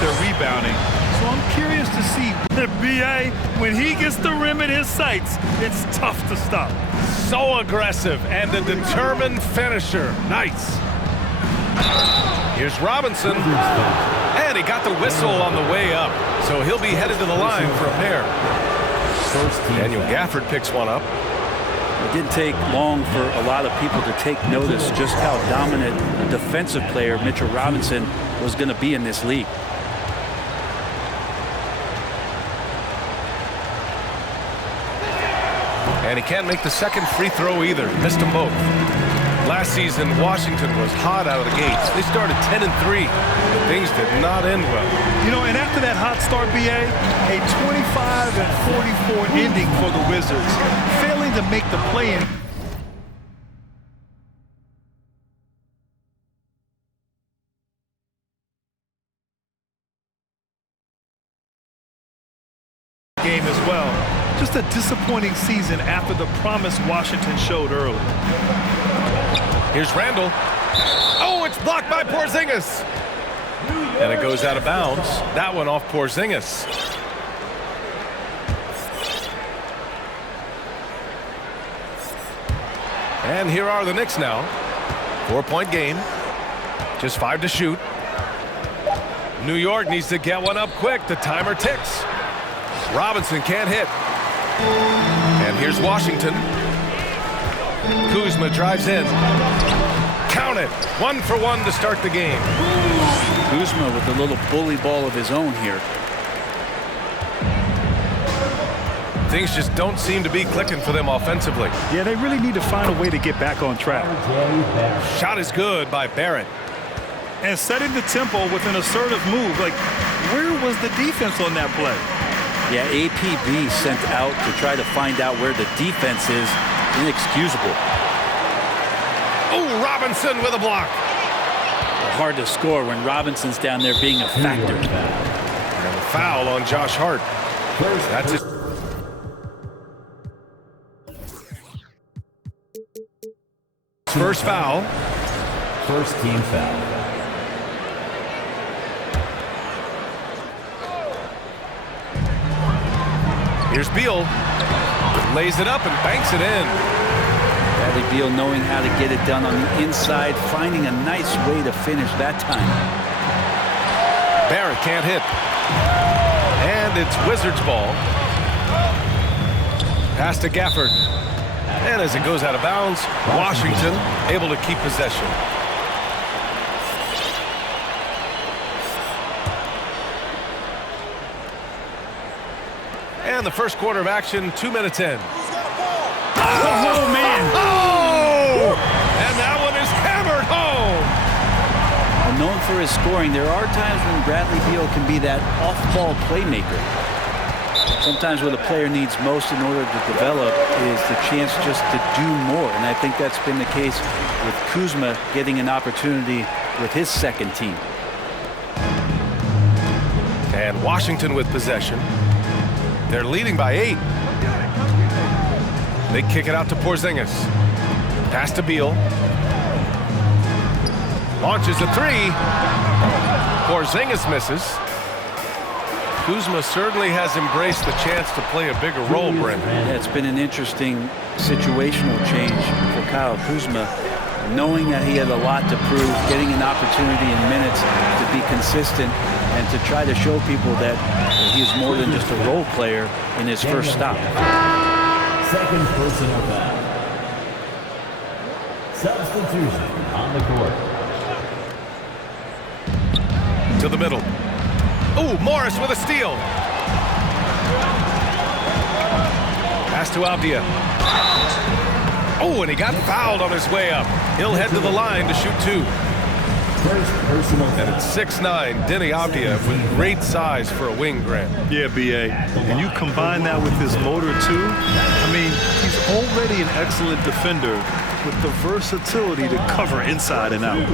their rebounding. So I'm curious to see BA, when he gets the rim in his sights, it's tough to stop. So aggressive and a determined finisher. Nice. Here's Robinson. And he got the whistle on the way up. So he'll be headed to the line for a pair. Daniel Gafford picks one up. It didn't take long for a lot of people to take notice just how dominant a defensive player Mitchell Robinson was going to be in this league. And he can't make the second free throw either. Missed them both. Last season, Washington was hot out of the gates. They started 10-3, but things did not end well. You know, and after that hot start, BA, a 25-44 ending for the Wizards, failing to make the play-in. Game as well. Just a disappointing season after the promise Washington showed early. Here's Randall. Oh, it's blocked by Porzingis. And it goes out of bounds. That one off Porzingis. And here are the Knicks now. 4-point game. Just 5 to shoot. New York needs to get one up quick. The timer ticks. Robinson can't hit. And here's Washington. Kuzma drives in. Count it. 1 for 1 to start the game. Kuzma with a little bully ball of his own here. Things just don't seem to be clicking for them offensively. Yeah, they really need to find a way to get back on track. Shot is good by Barrett. And setting the tempo with an assertive move. Like, where was the defense on that play? Yeah, APB sent out to try to find out where the defense is. Inexcusable. Oh, Robinson with a block. Hard to score when Robinson's down there being a factor. And a foul on Josh Hart. That's it. First foul. First team foul. Here's Beal. Lays it up and banks it in. Bradley Beal knowing how to get it done on the inside, finding a nice way to finish that time. Barrett can't hit. And it's Wizards ball. Pass to Gafford. And as it goes out of bounds, Washington able to keep possession. And the first quarter of action, 2 minutes in. Oh, man. Oh! And that one is hammered home. Well, known for his scoring, there are times when Bradley Beal can be that off-ball playmaker. Sometimes what a player needs most in order to develop is the chance just to do more. And I think that's been the case with Kuzma getting an opportunity with his second team. And Washington with possession. They're leading by 8. They kick it out to Porzingis. Pass to Beal. Launches a 3. Porzingis misses. Kuzma certainly has embraced the chance to play a bigger role, Brent. Yeah, it's been an interesting situational change for Kyle Kuzma, knowing that he had a lot to prove, getting an opportunity in minutes to be consistent and to try to show people that he is more than just a role player in his first stop. Second personal foul. Substitution on the court. To the middle. Oh, Morris with a steal. Pass to Avdia. Oh, and he got fouled on his way up. He'll head to the line to shoot 2. First personal foul. And it's 6'9", Denny Avdia with great size for a wing, Grant. Yeah, BA. And you combine that with his motor, too. I mean, he's already an excellent defender with the versatility to cover inside and out.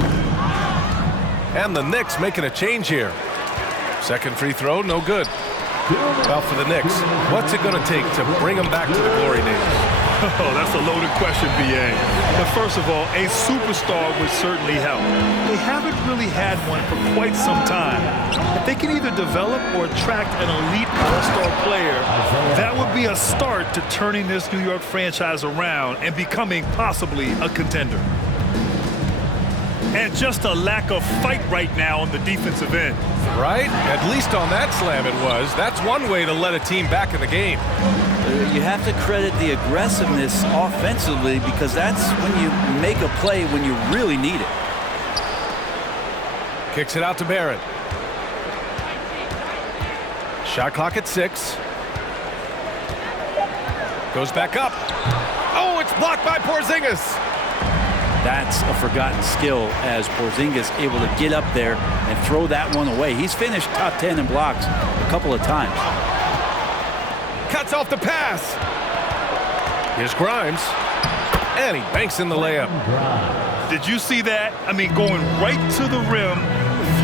And the Knicks making a change here. Second free throw, no good. Well, for the Knicks, what's it going to take to bring them back to the glory days? Oh, that's a loaded question, B.A. But first of all, a superstar would certainly help. They haven't really had one for quite some time. If they can either develop or attract an elite all-star player, that would be a start to turning this New York franchise around and becoming possibly a contender. And just a lack of fight right now on the defensive end. Right? At least on that slam it was. That's one way to let a team back in the game. You have to credit the aggressiveness offensively because that's when you make a play when you really need it. Kicks it out to Barrett. Shot clock at 6. Goes back up. Oh, it's blocked by Porzingis. That's a forgotten skill as Porzingis able to get up there and throw that one away. He's finished top 10 in blocks a couple of times. Cuts off the pass. Here's Grimes. And he banks in the layup. Did you see that? I mean, going right to the rim.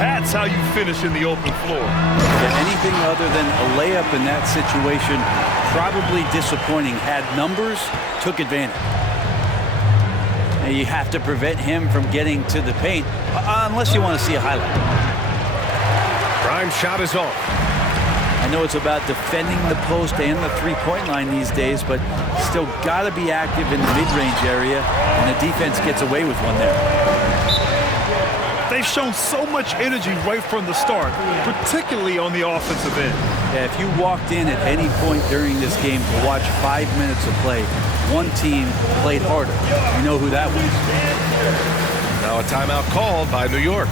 That's how you finish in the open floor. Yeah, anything other than a layup in that situation, probably disappointing. Had numbers, took advantage. And you have to prevent him from getting to the paint, unless you want to see a highlight. Grimes' shot is off. I know it's about defending the post and the three-point line these days, but still got to be active in the mid-range area, and the defense gets away with one there. They've shown so much energy right from the start, particularly on the offensive end. Yeah, if you walked in at any point during this game to watch 5 minutes of play, one team played harder. You know who that was. Now a timeout called by New York.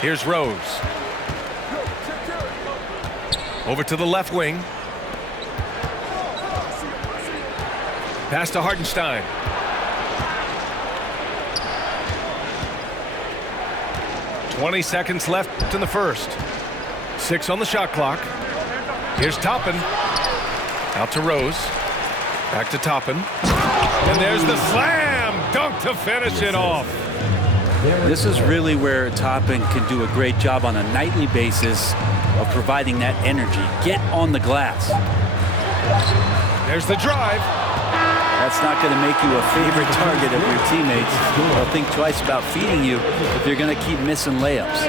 Here's Rose. Over to the left wing. Pass to Hartenstein. "20 seconds left in the first. 6 on the shot clock. Here's Toppin. Out to Rose. Back to Toppin. And there's the slam dunk to finish it off. This is really where Toppin can do a great job on a nightly basis of providing that energy. Get on the glass. There's the drive. That's not going to make you a favorite target of your teammates. They'll think twice about feeding you if you're going to keep missing layups.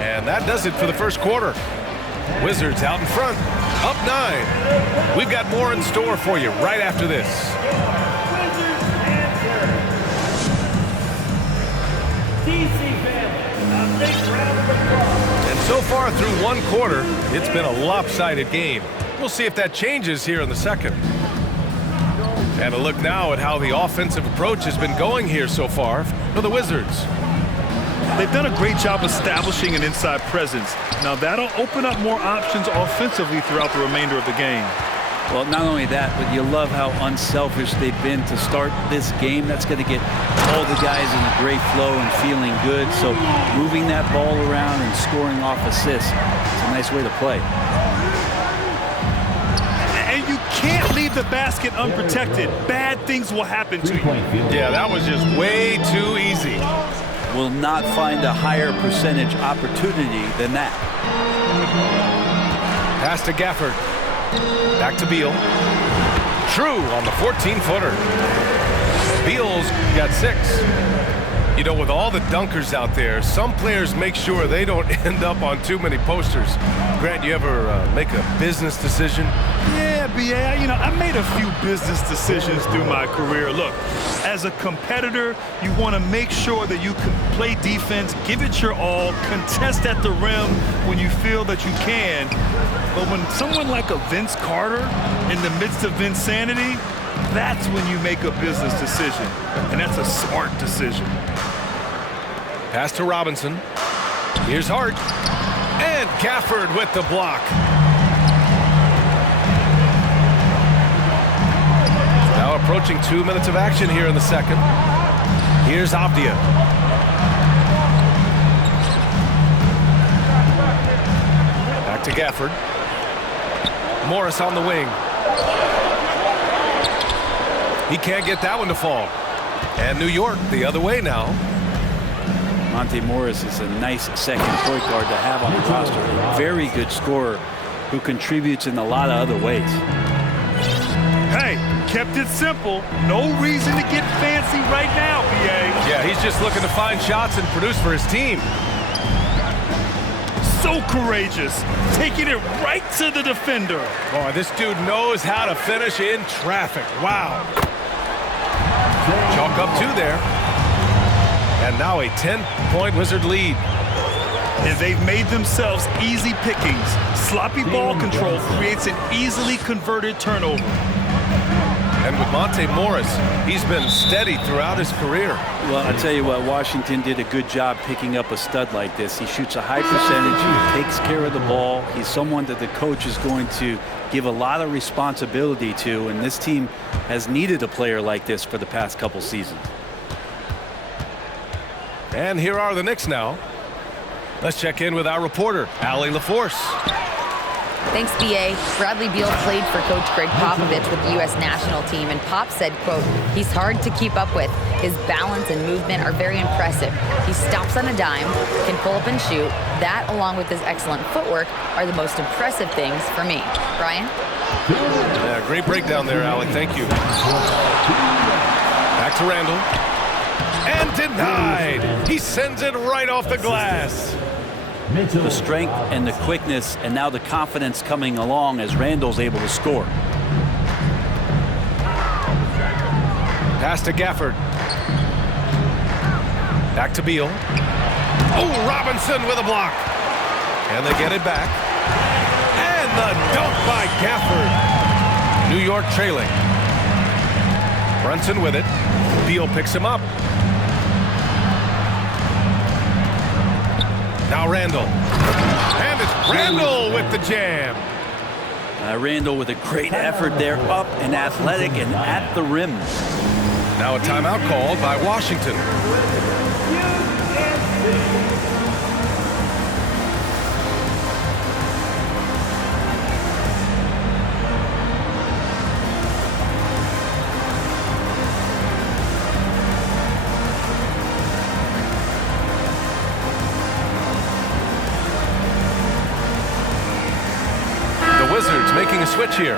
And that does it for the first quarter. Wizards out in front, up 9. We've got more in store for you right after this. And so far through one quarter, it's been a lopsided game. We'll see if that changes here in the second. And a look now at how the offensive approach has been going here so far for the Wizards. They've done a great job establishing an inside presence. Now that'll open up more options offensively throughout the remainder of the game. Well, not only that, but you love how unselfish they've been to start this game. That's going to get all the guys in a great flow and feeling good. So moving that ball around and scoring off assists, it's a nice way to play. And you can't leave the basket unprotected. Bad things will happen to you. Yeah, that was just way too easy. Will not find a higher percentage opportunity than that. Pass to Gafford. Back to Beal. True on the 14-footer. Beal's got 6. You know, with all the dunkers out there, some players make sure they don't end up on too many posters. Grant, you ever make a business decision? Yeah, B.A., I made a few business decisions through my career. Look, as a competitor, you want to make sure that you can play defense, give it your all, contest at the rim when you feel that you can. But when someone like a Vince Carter in the midst of insanity, that's when you make a business decision. And that's a smart decision. Pass to Robinson. Here's Hart. And Gafford with the block. Now approaching 2 minutes of action here in the second. Here's Avdia. Back to Gafford. Morris on the wing. He can't get that one to fall. And New York the other way now. Monte Morris is a nice second point guard to have on the roster. A very good scorer who contributes in a lot of other ways. Hey, kept it simple. No reason to get fancy right now, B.A. Yeah, he's just looking to find shots and produce for his team. So courageous, taking it right to the defender. Boy, this dude knows how to finish in traffic. Wow. Chalk up 2 there. And now a 10-point Wizard lead. And they've made themselves easy pickings. Sloppy ball control creates an easily converted turnover. And with Monte Morris, he's been steady throughout his career. Well, I'll tell you what, Washington did a good job picking up a stud like this. He shoots a high percentage, he takes care of the ball. He's someone that the coach is going to give a lot of responsibility to, and this team has needed a player like this for the past couple seasons. And here are the Knicks now. Let's check in with our reporter, Allie LaForce. Thanks, B.A. Bradley Beal played for Coach Greg Popovich with the U.S. national team, and Pop said, quote, he's hard to keep up with. His balance and movement are very impressive. He stops on a dime, can pull up and shoot. That, along with his excellent footwork, are the most impressive things for me. Brian? Yeah, great breakdown there, Allie. Thank you. Back to Randall. And denied. He sends it right off the glass. The strength and the quickness and now the confidence coming along as Randall's able to score. Pass to Gafford. Back to Beal. Oh, Robinson with a block. And they get it back. And the dunk by Gafford. New York trailing. Brunson with it. Beal picks him up. Now Randall. And it's Randall with the jam. Randall with a great effort there, up and athletic and at the rim. Now a timeout called by Washington. Wizards making a switch here.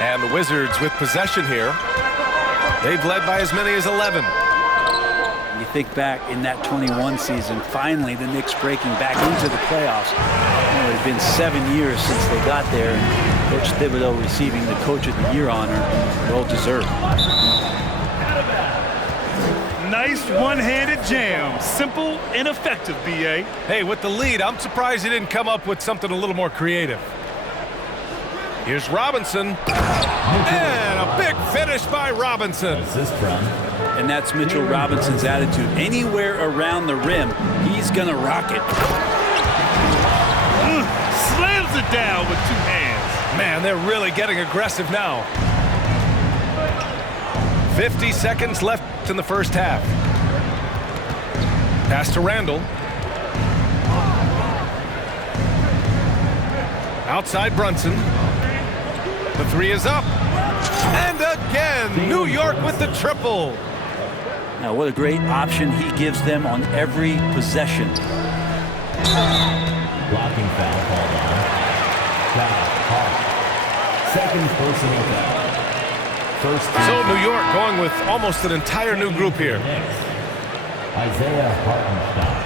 And the Wizards with possession here. They've led by as many as 11. You think back in that 21 season, finally the Knicks breaking back into the playoffs. It had been 7 years since they got there, and Coach Thibodeau receiving the Coach of the Year honor, well deserved. Nice one-handed jam. Simple and effective, B.A. Hey, with the lead, I'm surprised he didn't come up with something a little more creative. Here's Robinson. And a big finish by Robinson. And that's Mitchell Robinson's attitude. Anywhere around the rim, he's going to rock it. Slams it down with 2 hands. Man, they're really getting aggressive now. 50 seconds left in the first half. Pass to Randall. Outside Brunson. The 3 is up. And again, New York with the triple. Now, what a great option he gives them on every possession. Blocking foul called on. Foul. Second personal foul. First team So New York going with almost an entire new group here. next. Isaiah Hartenstein.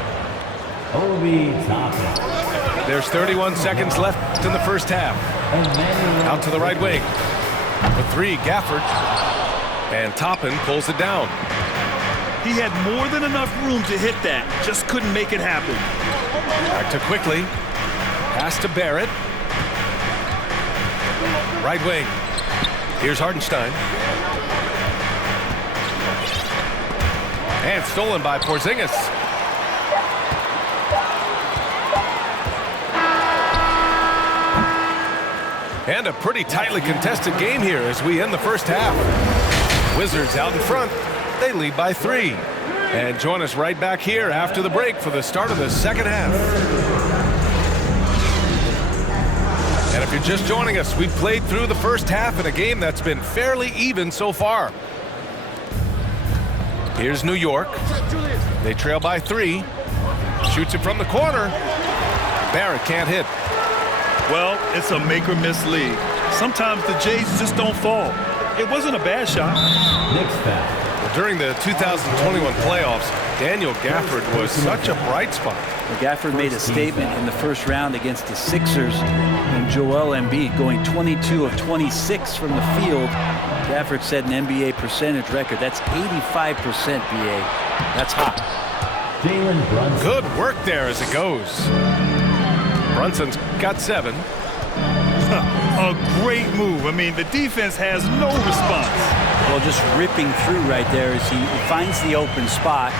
Obi Toppin. There's 31 seconds left in the first half. And Manuel Out to the right wing. For three, Gafford. And Toppin pulls it down. He had more than enough room to hit that. Just couldn't make it happen. Back to Quickly. Pass to Barrett. Right wing. Here's Hartenstein. And stolen by Porzingis. And a pretty tightly contested game here as we end the first half. Wizards out in front. They lead by 3. And join us right back here after the break for the start of the second half. And if you're just joining us, we've played through the first half in a game that's been fairly even so far. Here's New York. They trail by 3. Shoots it from the corner. Barrett can't hit. Well, it's a make-or-miss league. Sometimes the Jays just don't fall. It wasn't a bad shot. Next foul. During the 2021 playoffs, Daniel Gafford was such a bright spot. Well, Gafford made a statement in the first round against the Sixers and Joel Embiid going 22 of 26 from the field. Gafford set an NBA percentage record. That's 85%, BA. That's hot. Jalen Brunson. Good work there as it goes. Brunson's got 7. A great move. I mean, the defense has no response. Well, just ripping through right there as he finds the open spot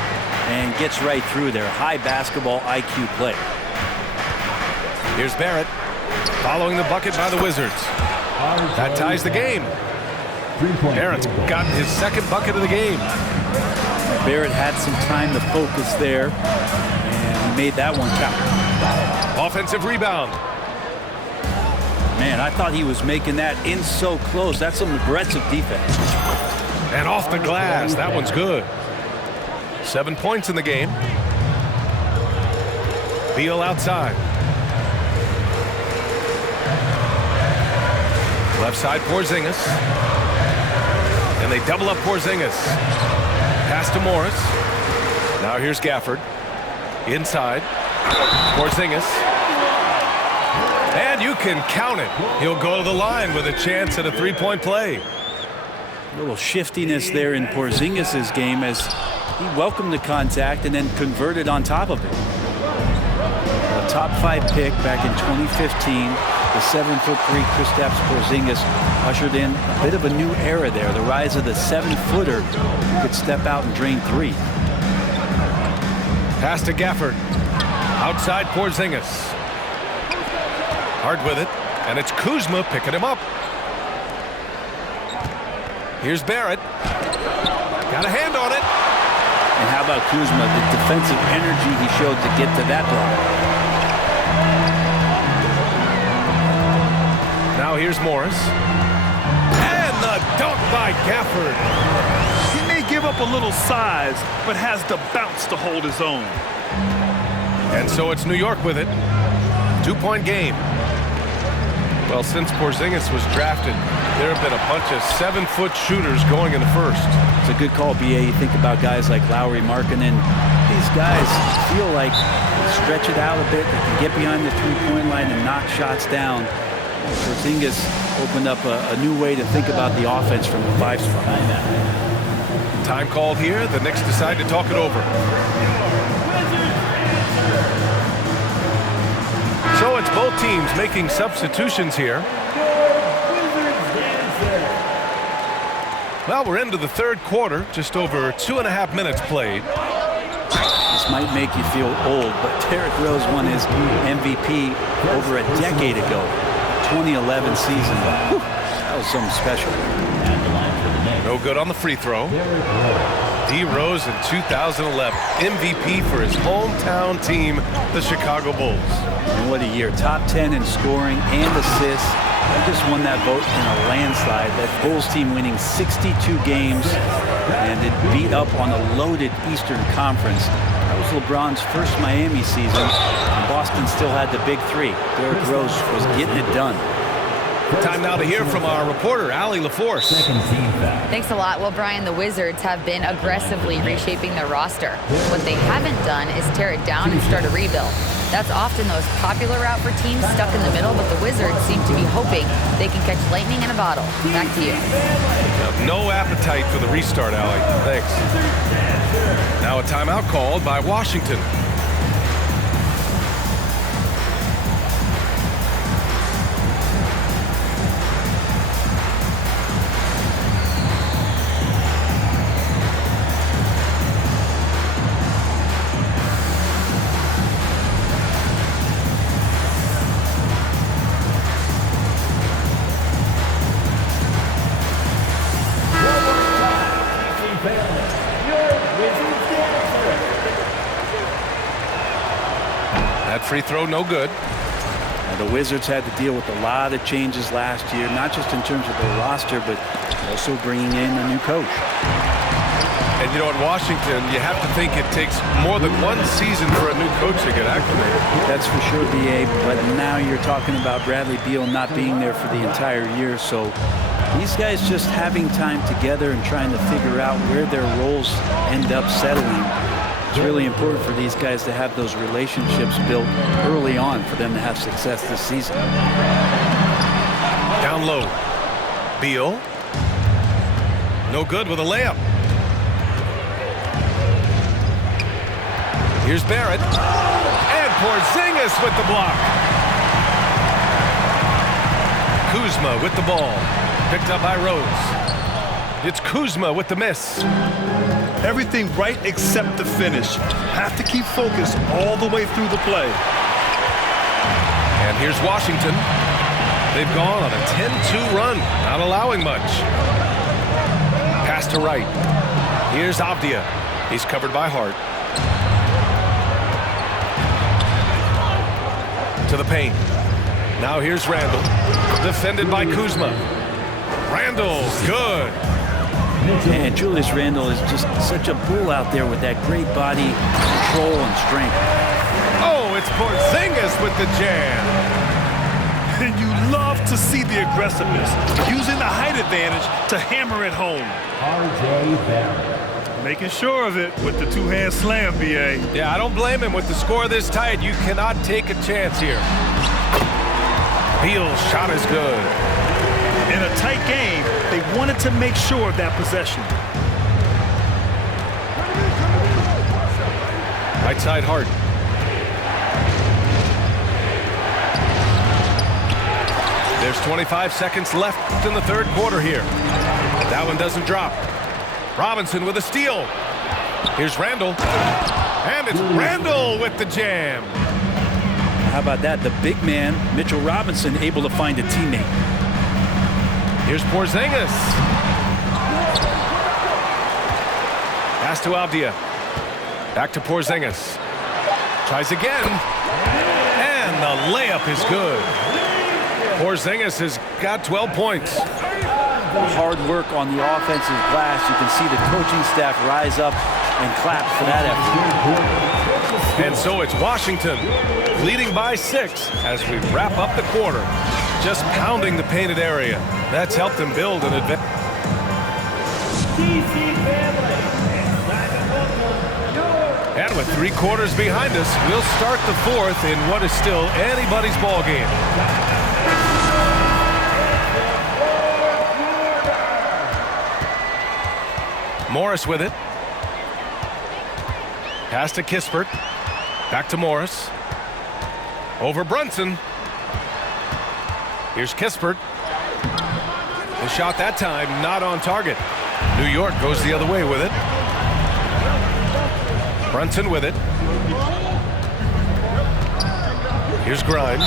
and gets right through there. High basketball IQ play. Here's Barrett following the bucket by the Wizards. That ties the game. Three-point Barrett's field goal. gotten his second bucket of the game. Barrett had some time to focus there, and he made that one count. Offensive rebound. Man, I thought he was making that in so close. That's some aggressive defense. And off the glass. That one's good. 7 points in the game. Beal outside. Left side, Porzingis. And they double up Porzingis. Pass to Morris. Now here's Gafford. Inside. Porzingis. And you can count it. He'll go to the line with a chance at a three-point play. A little shiftiness there in Porzingis' game as he welcomed the contact and then converted on top of it. A top 5 pick back in 2015. The 7'3" Kristaps Porzingis ushered in a bit of a new era there. The rise of the 7-footer who could step out and drain 3. Pass to Gafford. Outside Porzingis. Hard with it. And it's Kuzma picking him up. Here's Barrett. Got a hand on it. And how about Kuzma, the defensive energy he showed to get to that block. Now here's Morris. And the dunk by Gafford. He may give up a little size, but has the bounce to hold his own. And so it's New York with it. 2-point game. Well, since Porzingis was drafted, there have been a bunch of 7-foot shooters going in the first. It's a good call, BA. You think about guys like Lowry, Markkanen. These guys feel like they stretch it out a bit. They can get behind the three-point line and knock shots down. Porzingis opened up a new way to think about the offense from the 5 spot. Time called here. The Knicks decide to talk it over. So it's both teams making substitutions here. Well, we're into the third quarter. Just over 2.5 minutes played. This might make you feel old, but Derrick Rose won his MVP over a decade ago. 2011 season. Whew, that was something special. No good on the free throw. D. Rose in 2011. MVP for his hometown team, the Chicago Bulls. And what a year. Top 10 in scoring and assists. He just won that vote in a landslide. That Bulls team winning 62 games and it beat up on a loaded Eastern Conference. That was LeBron's first Miami season, and Boston still had the big 3. Derrick Rose was getting it done. Time now to hear from our reporter, Allie LaForce. Second team foul. Thanks a lot. Well, Brian, the Wizards have been aggressively reshaping their roster. What they haven't done is tear it down and start a rebuild. That's often the most popular route for teams stuck in the middle, but the Wizards seem to be hoping they can catch lightning in a bottle. Back to you. No appetite for the restart, Allie. Thanks. Now a timeout called by Washington. That free throw, no good. The Wizards had to deal with a lot of changes last year, not just in terms of their roster, but also bringing in a new coach. And you know, in Washington, you have to think it takes more than one season for a new coach to get acclimated. That's for sure, BA, but now you're talking about Bradley Beal not being there for the entire year, so these guys just having time together and trying to figure out where their roles end up settling. It's really important for these guys to have those relationships built early on for them to have success this season. Down low. Beal. No good with a layup. Here's Barrett. And Porzingis with the block. Kuzma with the ball. Picked up by Rose. It's Kuzma with the miss. Everything right except the finish. Have to keep focused all the way through the play. And here's Washington. They've gone on a 10-2 run, not allowing much. Pass to right. Here's Avdia. He's covered by Hart. To the paint. Now here's Randall. Defended by Kuzma. Randall, good. And Julius Randle is just such a bull out there with that great body control and strength. Oh, it's Porzingis with the jam. And you love to see the aggressiveness, using the height advantage to hammer it home. R.J. Barrett. Making sure of it with the two-hand slam, BA. Yeah, I don't blame him. With the score this tight, you cannot take a chance here. Beal's shot is good. In a tight game, they wanted to make sure of that possession. Right side Hart. There's 25 seconds left in the third quarter here. That one doesn't drop. Robinson with a steal. Here's Randall. And it's Randall with the jam. How about that? The big man, Mitchell Robinson, able to find a teammate. Here's Porzingis. Pass to Avdia. Back to Porzingis. Tries again. And the layup is good. Porzingis has got 12 points. Hard work on the offensive glass. You can see the coaching staff rise up and clap for that effort. And so it's Washington leading by 6 as we wrap up the quarter. Just pounding the painted area. That's helped them build an advantage. And with 3 quarters behind us, we'll start the fourth in what is still anybody's ball game. Morris with it. Pass to Kispert. Back to Morris. Over Brunson. Here's Kispert. The shot that time not on target. New York goes the other way with it. Brunson with it. Here's Grimes.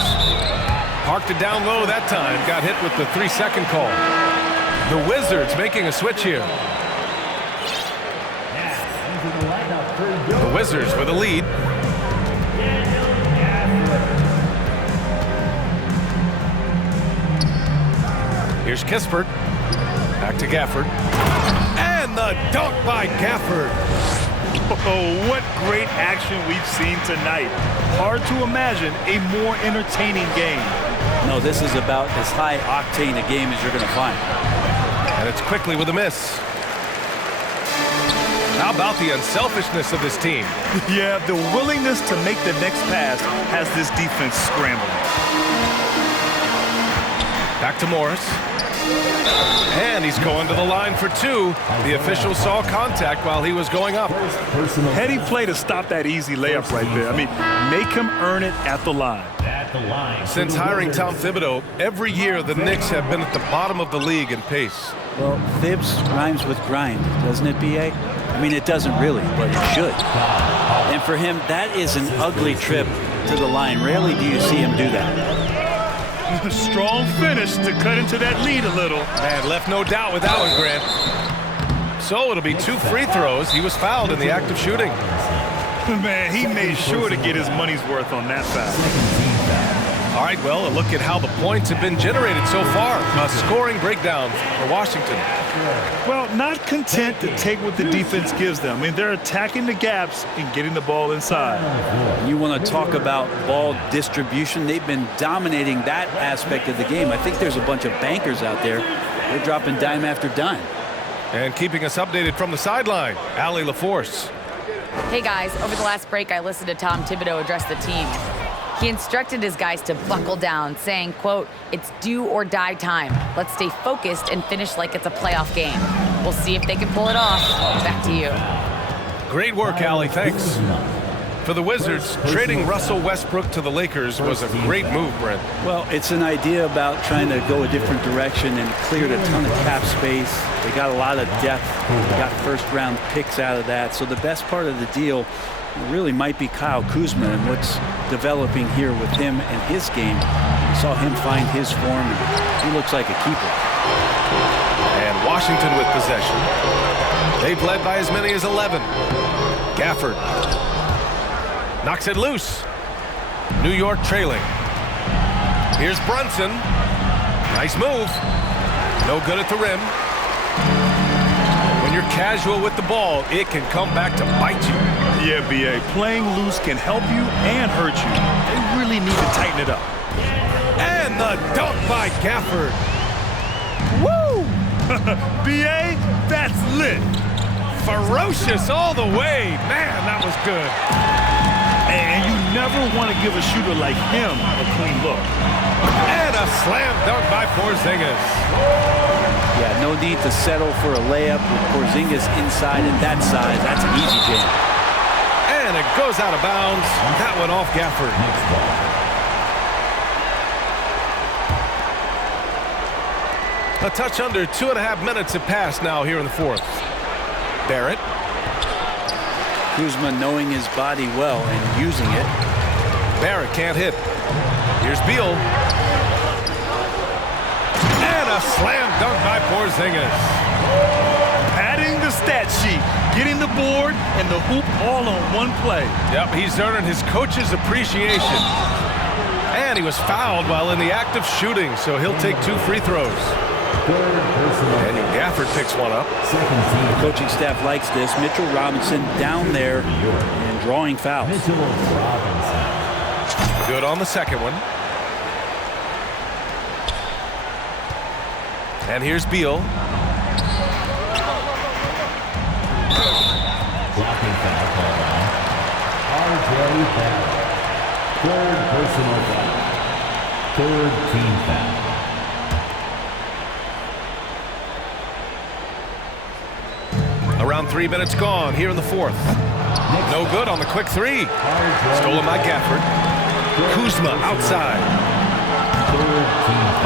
Parked it down low that time. Got hit with the 3-second call. The Wizards making a switch here. The Wizards with a lead. Here's Kispert. Back to Gafford. And the dunk by Gafford. Oh, what great action we've seen tonight. Hard to imagine a more entertaining game. No, this is about as high octane a game as you're going to find. And it's quickly with a miss. How about the unselfishness of this team? Yeah, the willingness to make the next pass has this defense scrambling. Back to Morris. And he's going to the line for two. The official saw contact while he was going up. Heady play to stop that easy layup right there. I mean, make him earn it at the line. Since hiring Tom Thibodeau, every year the Knicks have been at the bottom of the league in pace. Well, Thibs rhymes with grind, doesn't it, B.A.? I mean, it doesn't really, but it should. And for him, that is an ugly trip to the line. Rarely do you see him do that. Strong finish to cut into that lead a little. Man, left no doubt with that one, Grant. So it'll be 2 free throws. He was fouled in the act of shooting. Man, he made sure to get his money's worth on that foul. All right, well, a look at how the points have been generated so far. A scoring breakdown for Washington. Well, not content to take what the defense gives them. I mean, they're attacking the gaps and getting the ball inside. You want to talk about ball distribution? They've been dominating that aspect of the game. I think there's a bunch of bankers out there. They're dropping dime after dime. And keeping us updated from the sideline, Allie LaForce. Hey guys, over the last break, I listened to Tom Thibodeau address the team. He instructed his guys to buckle down, saying, quote, "It's do or die time. Let's stay focused and finish like it's a playoff game. We'll see if they can pull it off." Back to you. Great work, Allie. Thanks. For the Wizards, trading Russell Westbrook to the Lakers was a great move, Brent. Well, it's an idea about trying to go a different direction and cleared a ton of cap space. They got a lot of depth. They got first-round picks out of that. So the best part of the deal really might be Kyle Kuzma and what's developing here with him and his game. We saw him find his form, and he looks like a keeper. And Washington with possession. They've led by as many as 11. Gafford knocks it loose. New York trailing. Here's Brunson. Nice move. No good at the rim. When you're casual with the ball, it can come back to bite you. Yeah, B.A., playing loose can help you and hurt you. They really need to tighten it up. And the dunk by Gafford. Woo! B.A., that's lit. Ferocious all the way. Man, that was good. And you never want to give a shooter like him a clean look. And a slam dunk by Porzingis. Yeah, no need to settle for a layup with Porzingis inside and that size. That's an easy jam. And it goes out of bounds. That one off Gafford. A touch under 2.5 minutes have passed now here in the fourth. Barrett. Kuzma knowing his body well and using it. Barrett can't hit. Here's Beal. And a slam dunk by Porzingis. Padding the stat sheet, getting the board and the hoop all on one play. Yep, he's earning his coach's appreciation. And he was fouled while in the act of shooting, so he'll take 2 free throws. Daniel Gafford picks one up. The coaching staff likes this. Mitchell Robinson down there and drawing fouls. Good on the second one. And here's Beal. Blocking foul called on R.J. Barrett. Third personal foul. Third team foul. Around 3 minutes gone here in the fourth. No good on the quick three. Stolen by Gafford. Kuzma outside.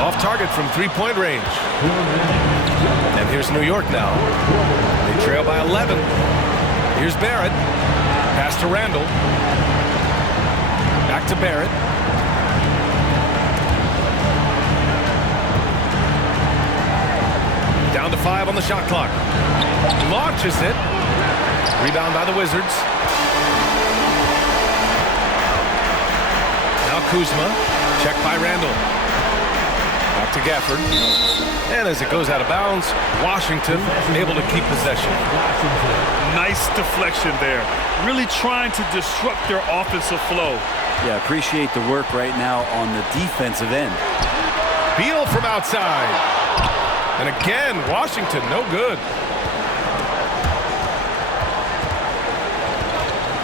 Off target from 3-point range. And here's New York now. They trail by 11. Here's Barrett. Pass to Randall. Back to Barrett. Down to 5 on the shot clock. Launches it. Rebound by the Wizards. Now Kuzma. Checked by Randall. Back to Gafford. And as it goes out of bounds, Washington able to keep possession. Nice deflection there. Really trying to disrupt their offensive flow. Yeah, appreciate the work right now on the defensive end. Beal from outside. And again, Washington, no good.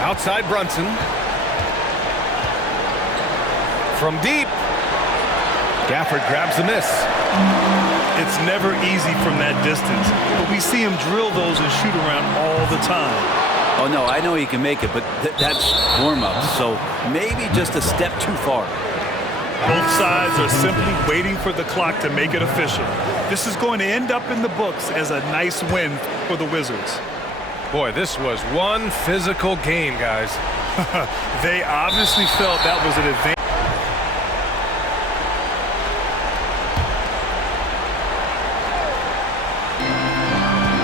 Outside Brunson. From deep. Gafford grabs the miss. It's never easy from that distance, but we see him drill those and shoot around all the time. Oh, no, I know he can make it, but that's warm-up, so maybe just a step too far. Both sides are simply waiting for the clock to make it official. This is going to end up in the books as a nice win for the Wizards. Boy, this was one physical game, guys. They obviously felt that was an advantage.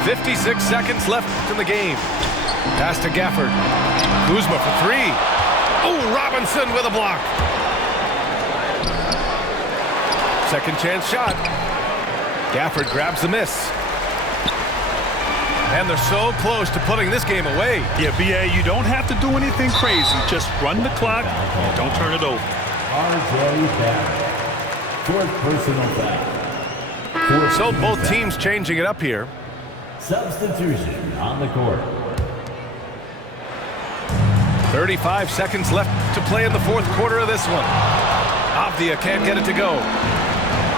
56 seconds left in the game. Pass to Gafford. Kuzma for three. Oh, Robinson with a block. Second chance shot. Gafford grabs the miss. And they're so close to putting this game away. Yeah, B.A., you don't have to do anything crazy. Just run the clock and don't turn it over. R.J. Barrett. Fourth personal foul. So both teams changing it up here. Substitution on the court. 35 seconds left to play in the fourth quarter of this one. Avdia can't get it to go.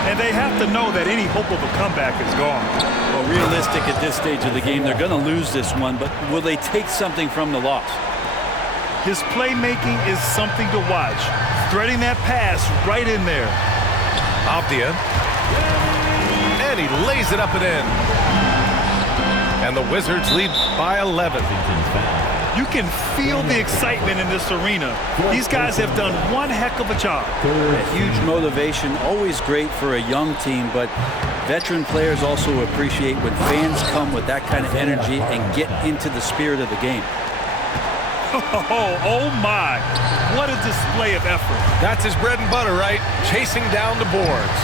And they have to know that any hope of a comeback is gone. Well, realistic at this stage of the game, they're going to lose this one, but will they take something from the loss? His playmaking is something to watch. Threading that pass right in there. Avdia. And he lays it up and in. And the Wizards lead by 11. You can feel the excitement in this arena. These guys have done one heck of a job. A huge motivation, always great for a young team, but veteran players also appreciate when fans come with that kind of energy and get into the spirit of the game. Oh my, what a display of effort. That's his bread and butter, right? Chasing down the boards.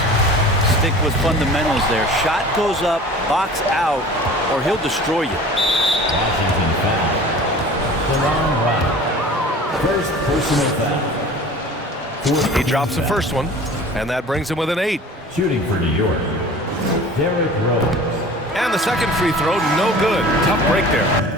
Stick with fundamentals there. Shot goes up, box out, or he'll destroy you. Washington foul. DeLon Wright. First personal foul. He drops the first one, and that brings him within 8. Shooting for New York. Derrick Rose. And the second free throw, no good. Tough break there.